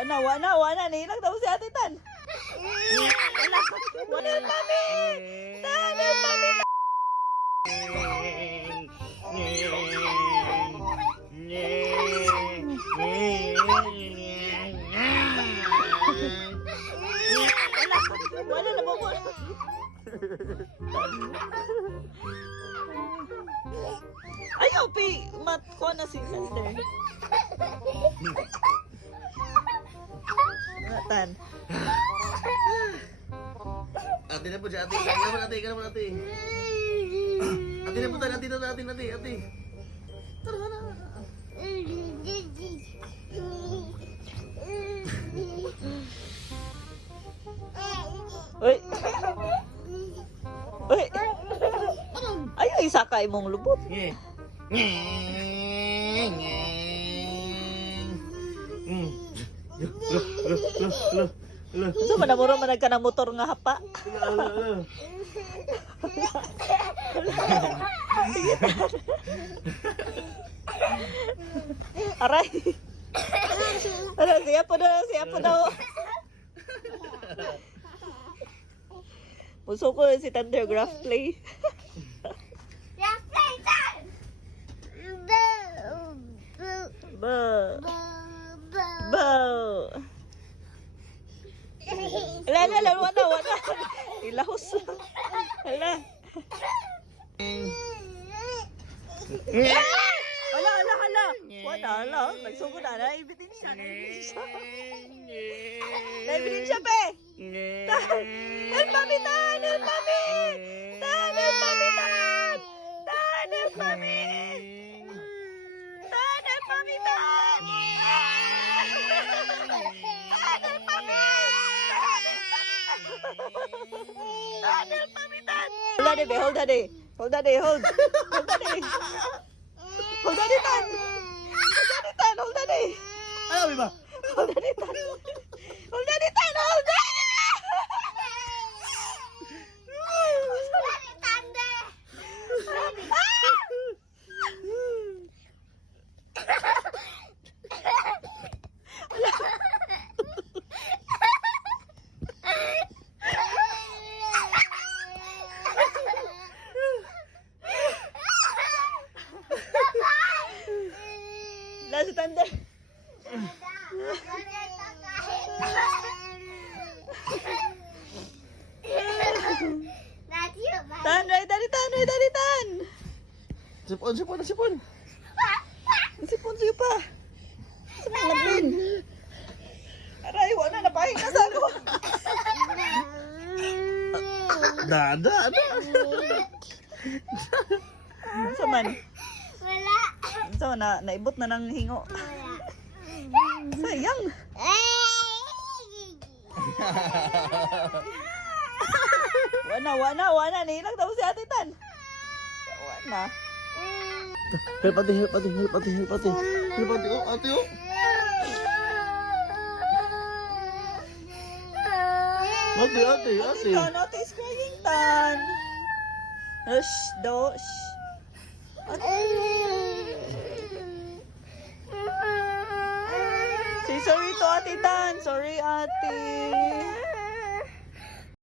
Wala. Nilag daw si Ate Tan. Wala, mami! Tan, mami! Wala na po. Ayaw, mat ko na si Sander. Tan. Ate na po siya, ate. Ate na po, ate. Ate na po tayo, ate. Tara na. Uy. Ayaw, isakay mong lubot. Nye. So, manamuro manag ka ng motor nga hapa. Aray. Siya po daw. Puso ko si Thunder Graph Play. Ba. Wala. Ilahos. Hala. Wala. Nagsugod na. Naibitin siya. Naibitin siya, pe. Help mami. Hold that day. Hold that day, Tan. Ano ba? Hold that day, Tan. Si Thunder. Tan. Sipon. Sipon sa'yo pa. Sa mga bin. Aray, wala na pahinga sa ako. Dada. Sa man. Wala. So, naibot na ng hingo. Sayang. Wala. Nilag daw si Ate Tan. Wala. Help ate. Oh, ate. Ate. Ate is crying, Tan. Shh. Say sorry to Ate Tan. Sorry, Ate.